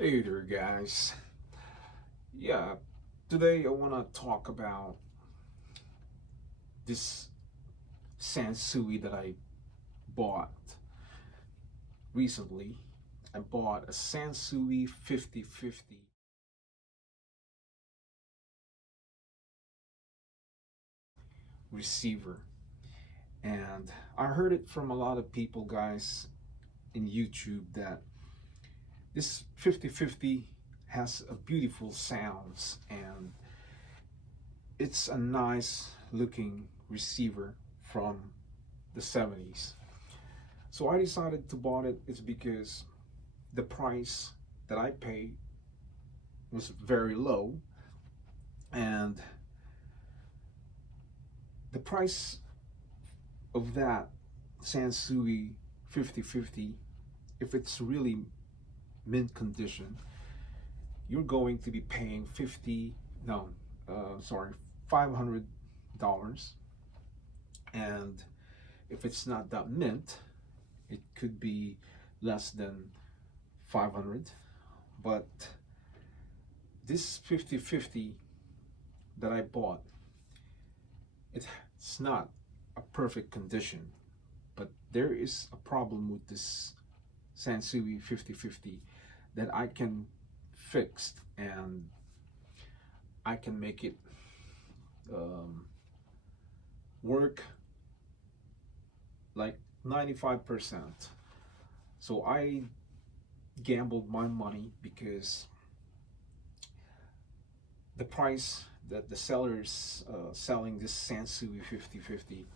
Hey there, guys. Yeah, today I want to talk about this Sansui that I bought recently. I bought a Sansui 50/50 receiver, and I heard it from a lot of people, guys, in YouTube that this 50/50 has a beautiful sounds and it's a nice looking receiver from the 70s. So I decided to bought it is because the price that I paid was very low, and the price of that Sansui 50/50, if it's really mint condition, you're going to be paying 50 no sorry $500, and if it's not that mint it could be less than 500. But this 50/50 that I bought, it's not a perfect condition, but there is a problem with this Sansui 50/50 that I can fix, and I can make it um, work like 95%. So I gambled my money because the price that the sellers selling this Sansui 50/50,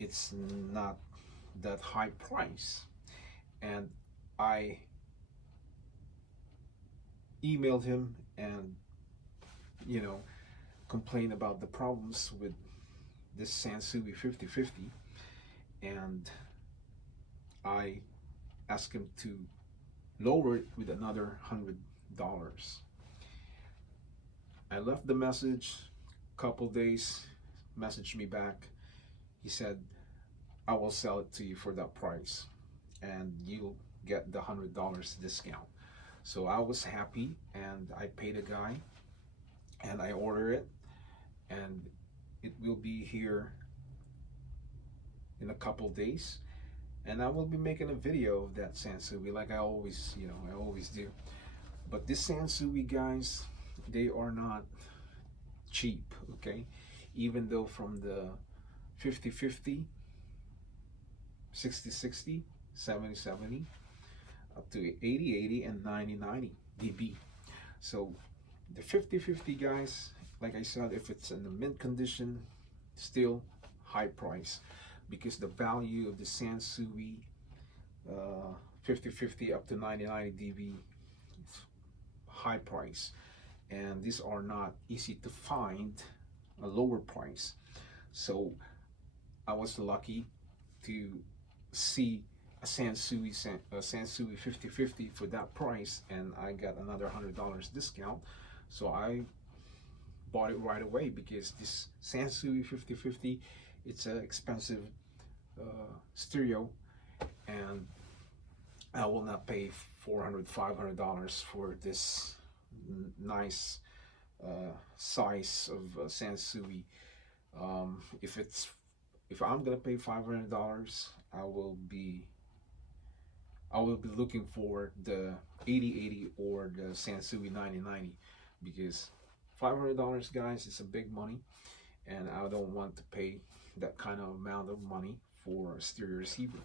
it's not that high price. And I emailed him and you know complained about the problems with this Sansui 50/50, and I asked him to lower it with another $100. I left the message, couple days, messaged me back. He said, I will sell it to you for that price and you'll get the $100 discount. So I was happy and I paid a guy and I order it, and it will be here in a couple days, and I will be making a video of that Sansui like I always do. But this Sansui, guys, they are not cheap, okay? Even though from the 50/50, 60/60, 70/70, up to 80/80 and 90/90 dB. So the 50/50, guys, like I said, if it's in the mint condition, still high price, because the value of the Sansui 50/50 up to 90/90 dB, high price, and these are not easy to find a lower price. So I was lucky to see a Sansui 50/50 for that price, and I got another $100 discount. So I bought it right away because this Sansui 50/50, it's an expensive stereo, and I will not pay $400 $500 for this nice size of Sansui. If I'm gonna pay $500, I will be looking for the 80/80 or the Sansui 90/90, because $500, guys, is a big money, and I don't want to pay that kind of amount of money for a stereo receiver.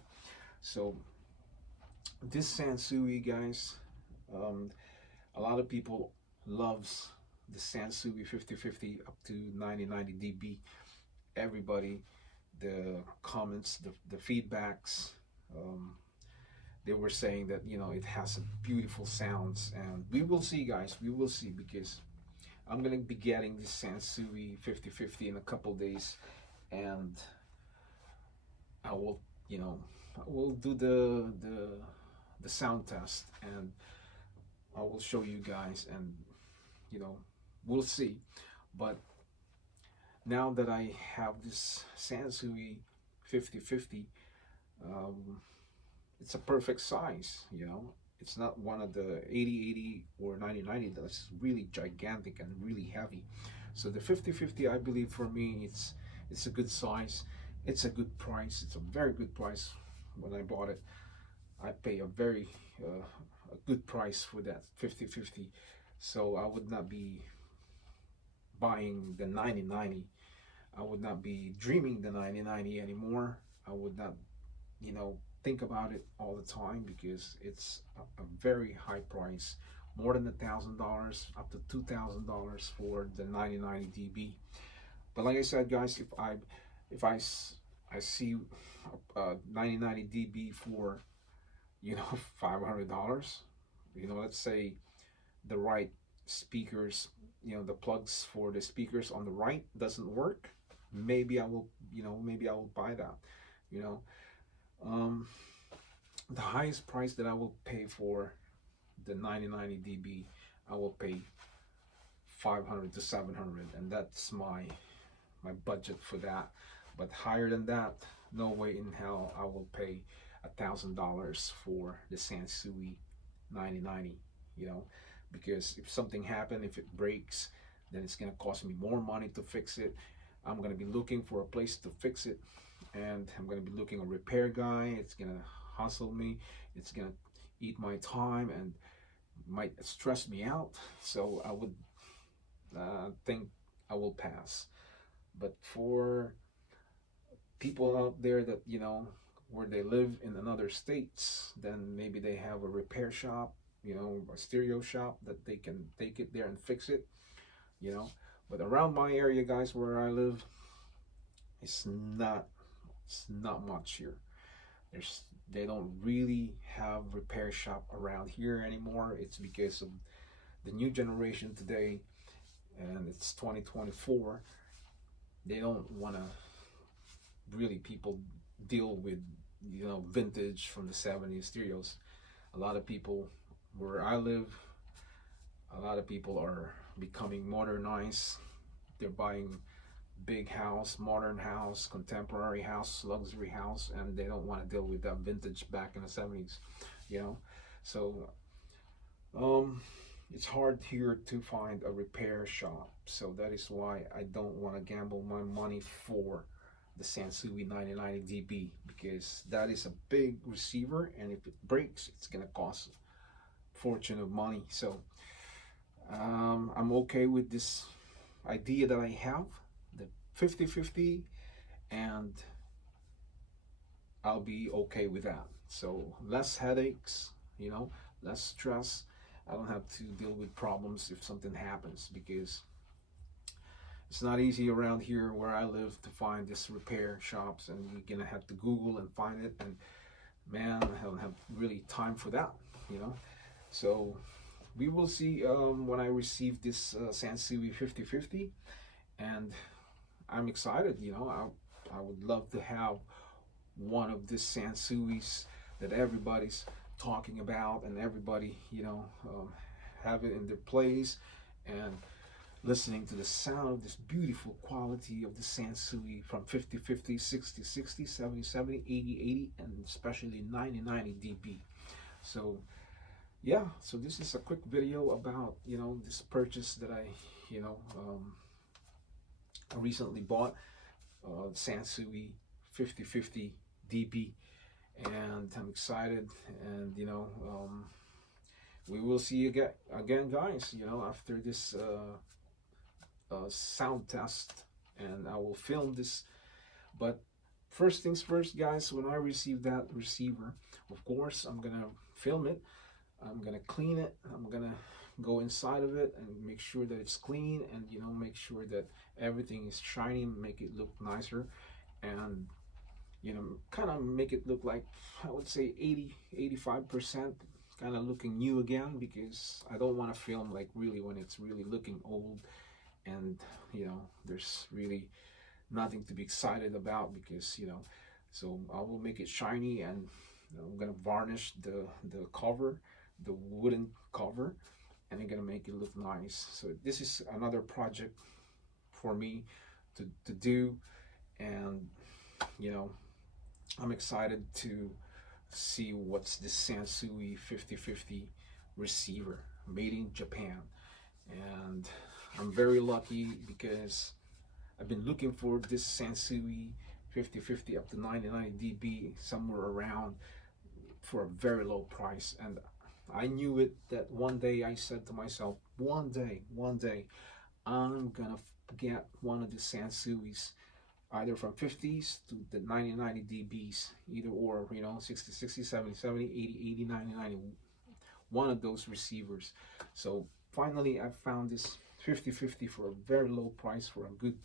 So this Sansui, guys, um, a lot of people loves the Sansui 50/50 up to 90/90 dB. Everybody, the comments, the feedbacks, um, they were saying that it has a beautiful sounds, and we will see, guys, we will see, because I'm gonna be getting this Sansui 50/50 in a couple days, and I will I will do the sound test, and I will show you guys, and you know we'll see. But now that I have this Sansui 50/50, um, it's a perfect size. It's not one of the 8080 or 9090 that's really gigantic and really heavy. So the 5050, I believe for me, it's a good size. It's a good price. It's a very good price. When I bought it, I pay a very a good price for that 5050. So I would not be buying the 9090. I would not be dreaming the 9090 anymore. I would not, you know, think about it all the time because it's a very high price, more than $1,000, up to $2,000 for the 9090 DB. But like I said, guys, if I see a 9090 DB for, you know, $500, you know, let's say the right speakers, you know, the plugs for the speakers on the right doesn't work, maybe I will, you know, maybe I will buy that, you know. The highest price that I will pay for the 9090 DB, I will pay 500 to 700, and that's my budget for that. But higher than that, no way in hell I will pay $1,000 for the Sansui 9090, you know, because if something happened, if it breaks, then it's gonna cost me more money to fix it. I'm gonna be looking for a place to fix it, and I'm gonna be looking a repair guy. It's gonna hustle me, it's gonna eat my time and might stress me out. So I would think I will pass. But for people out there that, you know, where they live in another states, then maybe they have a repair shop, you know, a stereo shop that they can take it there and fix it, you know. But around my area, guys, where I live, it's not much here. They don't really have repair shop around here anymore. It's because of the new generation today, and it's 2024. They don't want to really people deal with, you know, vintage from the 70s stereos. A lot of people where I live, a lot of people are becoming modernized. They're buying big house, modern house, contemporary house, luxury house, and they don't want to deal with that vintage back in the 70s, you know. So it's hard here to find a repair shop. So that is why I don't want to gamble my money for the Sansui 9090 DB, because that is a big receiver, and if it breaks, it's gonna cost a fortune of money. So I'm okay with this idea that I have, the 50-50, and I'll be okay with that. So less headaches, you know, less stress. I don't have to deal with problems if something happens, because it's not easy around here where I live to find this repair shops, and you're gonna have to Google and find it, and man, I don't have really time for that, you know. So we will see when I receive this Sansui 50-50, and I'm excited, you know. I would love to have one of these Sansuis that everybody's talking about, and everybody, you know, have it in their place, and listening to the sound of this beautiful quality of the Sansui from 50-50, 60-60, 70-70, 80-80, and especially 90-90 dB. So yeah, so this is a quick video about, you know, this purchase that I, you know, I recently bought, Sansui 50-50 dB, and I'm excited, and you know, we will see you again, guys, you know, after this sound test, and I will film this. But first things first, guys, when I receive that receiver, of course I'm gonna film it, I'm gonna clean it, I'm gonna go inside of it and make sure that it's clean, and you know, make sure that everything is shiny, make it look nicer, and you know, kind of make it look like, I would say 80-85% kind of looking new again, because I don't want to film like really when it's really looking old, and you know, there's really nothing to be excited about, because you know. So I will make it shiny, and you know, I'm gonna varnish the cover, the wooden cover, and I'm gonna make it look nice. So this is another project for me to do, and you know, I'm excited to see what's this Sansui 5050 receiver made in Japan. And I'm very lucky because I've been looking for this Sansui 5050 up to 99 dB somewhere around for a very low price. And I knew it that one day I said to myself, one day, I'm gonna get one of the Sansuis, either from 50s to the 90 dBs, either or, 60, 60, 70, 70, 80, 80, 90, 90, one of those receivers. So finally I found this 5050 for a very low price, for a good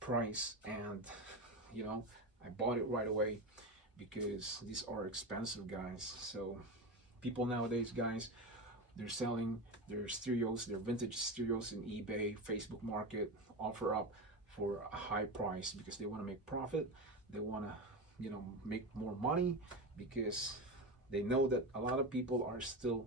price, and I bought it right away because these are expensive, guys. So people nowadays, guys, they're selling their stereos, their vintage stereos in eBay, Facebook Market, offer up for a high price because they want to make profit. They want to, make more money because they know that a lot of people are still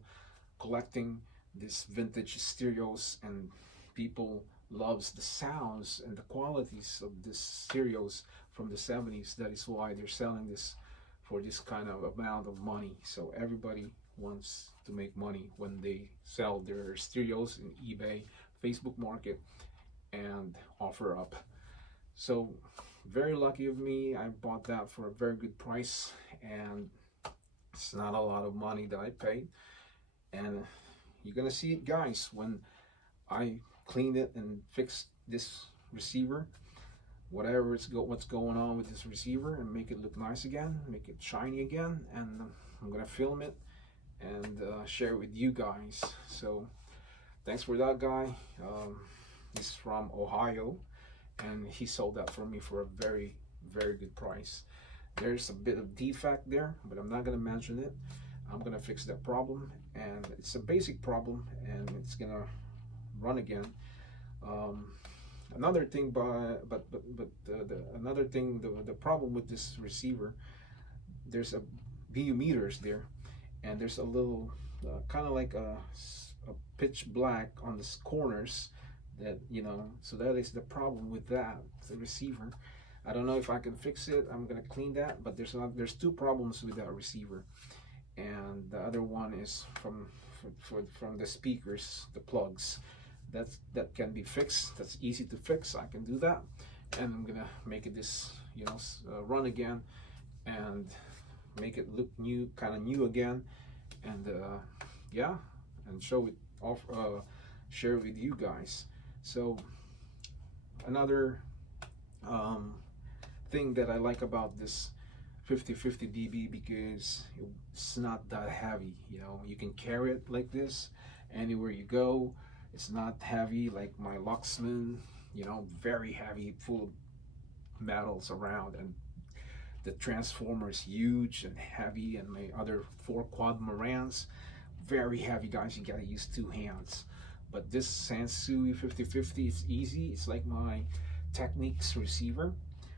collecting this vintage stereos, and people loves the sounds and the qualities of these stereos from the 70s. That is why they're selling this for this kind of amount of money. So everybody wants to make money when they sell their stereos in eBay, Facebook Market, and offer up. So very lucky of me, I bought that for a very good price, and it's not a lot of money that I paid. And you're gonna see it, guys, when I cleaned it and fixed this receiver, whatever what's going on with this receiver, and make it look nice again, make it shiny again. And I'm gonna film it and share it with you guys. So thanks for that guy. He's from Ohio, and he sold that for me for a very, very good price. There's a bit of defect there, but I'm not gonna mention it. I'm gonna fix that problem, and it's a basic problem, and it's gonna run again. Another thing, another thing, the problem with this receiver, there's a BU meters there, and there's a little kind of like a pitch black on the corners, that so that is the problem with that, the receiver. I don't know if I can fix it. I'm gonna clean that, but there's two problems with that receiver, and the other one is from the speakers, the plugs. That can be fixed. That's easy to fix. I can do that, and I'm gonna make it this run again, and make it look new, kind of new again, and yeah, and show it off, share it with you guys. So another thing that I like about this 5050 dB, because it's not that heavy. You can carry it like this anywhere you go. It's not heavy like my Luxman, very heavy, full of metals around, and the transformer is huge and heavy, and my other 4 quad Marans, very heavy, guys. You gotta use 2 hands. But this Sansui 5050, it's easy. It's like my Technics receiver,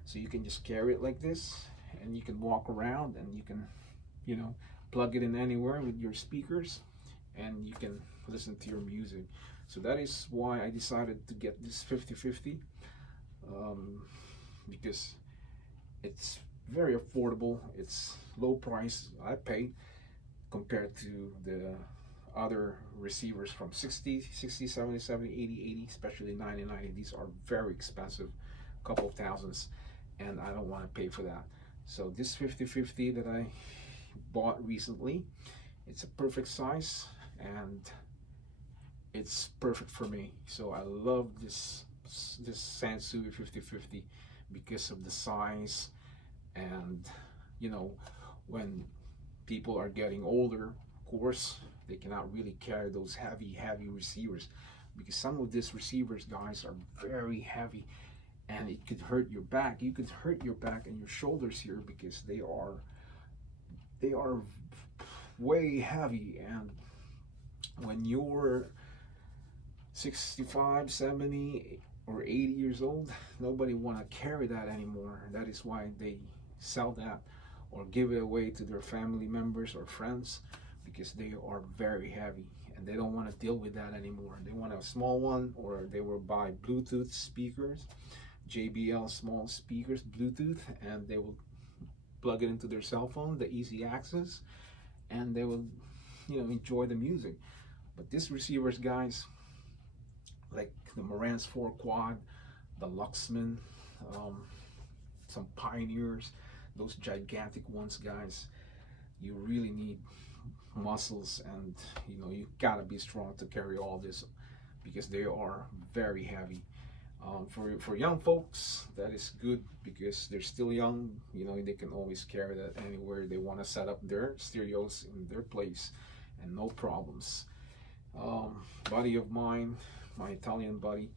so you can just carry it like this, and you can walk around, and you can plug it in anywhere with your speakers, and you can listen to your music. So that is why I decided to get this 5050, because it's very affordable. It's low price I paid compared to the other receivers from 60, 70, 70, 80, 80, especially 90, 90. These are very expensive, a couple of thousands, and I don't want to pay for that. So this 5050 that I bought recently, it's a perfect size, and it's perfect for me. So I love this Sansui 5050 because of the size, and when people are getting older, of course, they cannot really carry those heavy receivers, because some of these receivers, guys, are very heavy, and it could hurt your back. You could hurt your back and your shoulders here, because they are way heavy. And when you're 65, 70, or 80 years old, nobody want to carry that anymore. That is why they sell that or give it away to their family members or friends, because they are very heavy, and they don't want to deal with that anymore. They want a small one, or they will buy Bluetooth speakers, JBL small speakers, Bluetooth, and they will plug it into their cell phone, the easy access, and they will, enjoy the music. But these receivers, guys, like the Marantz 4 Quad, the Luxman, um, some Pioneers, those gigantic ones, guys, you really need muscles, and you gotta be strong to carry all this, because they are very heavy. For young folks, that is good because they're still young. They can always carry that anywhere they want to set up their stereos in their place, and no problems. Buddy of mine, my Italian buddy,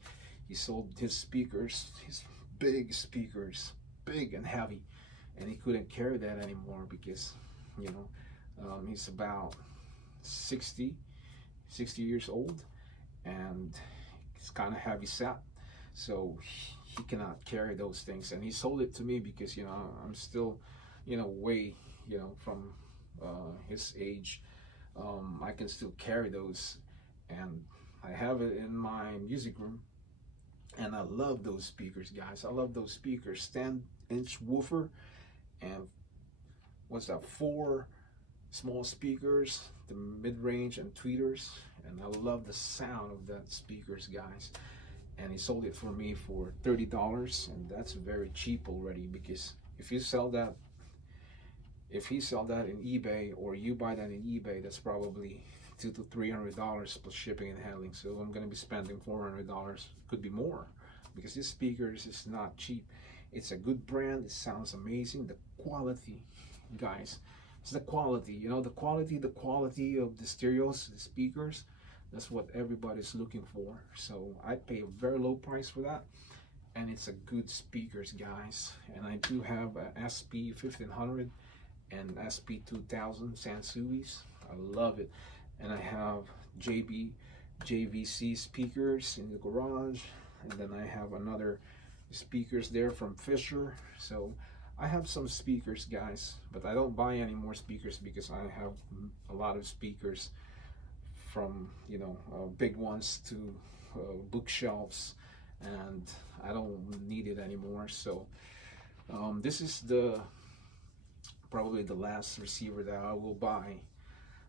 he sold his speakers, his big speakers, big and heavy, and he couldn't carry that anymore because he's about 60 years old, and he's kind of heavy set, so he cannot carry those things. And he sold it to me because I'm still way from his age. I can still carry those, and I have it in my music room, and I love those speakers, guys. I love those speakers. 10-inch woofer, and what's that, 4 small speakers, the mid-range and tweeters, and I love the sound of that speakers, guys. And he sold it for me for $30, and that's very cheap already, because if he sell that in eBay, or you buy that in eBay, that's probably $200 to $300 plus shipping and handling. So I'm going to be spending $400, could be more, because this speakers is not cheap. It's a good brand. It sounds amazing. The quality, guys, it's the quality. The quality of the stereos, the speakers. That's what everybody's looking for. So I pay a very low price for that, and it's a good speakers, guys. And I do have a SP 1500 and SP 2000 Sansui's. I love it. And I have JVC speakers in the garage, and then I have another speakers there from Fisher. So I have some speakers, guys, but I don't buy any more speakers because I have a lot of speakers, from big ones to bookshelves, and I don't need it anymore. So this is probably the last receiver that I will buy,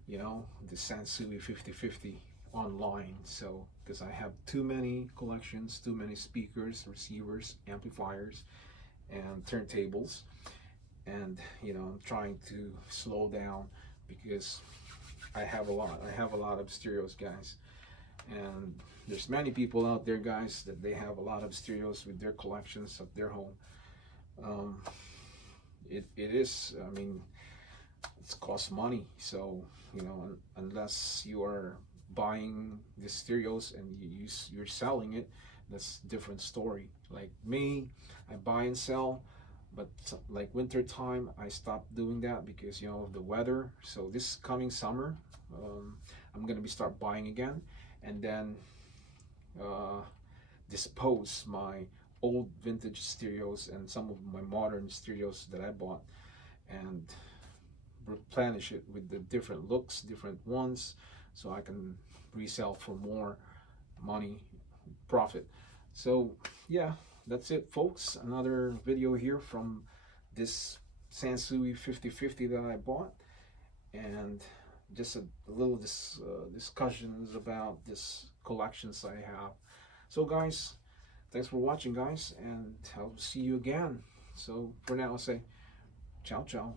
the Sansui 5050 online. So because I have too many collections, too many speakers, receivers, amplifiers, and turntables, and I'm trying to slow down because I have a lot of stereos, guys. And there's many people out there, guys, that they have a lot of stereos with their collections at their home. It is, I mean, it's cost money. So unless you are buying the stereos and you're selling it, that's a different story. Like me, I buy and sell, but like winter time, I stopped doing that because of the weather. So this coming summer, I'm gonna start buying again, and then dispose my old vintage stereos and some of my modern stereos that I bought, and replenish it with the different looks, different ones, so I can resell for more money, profit. So yeah, that's it, folks. Another video here from this Sansui 5050 that I bought, and just a little discussions about this collections I have. So guys, thanks for watching, guys, and I'll see you again. So for now, I'll say ciao ciao.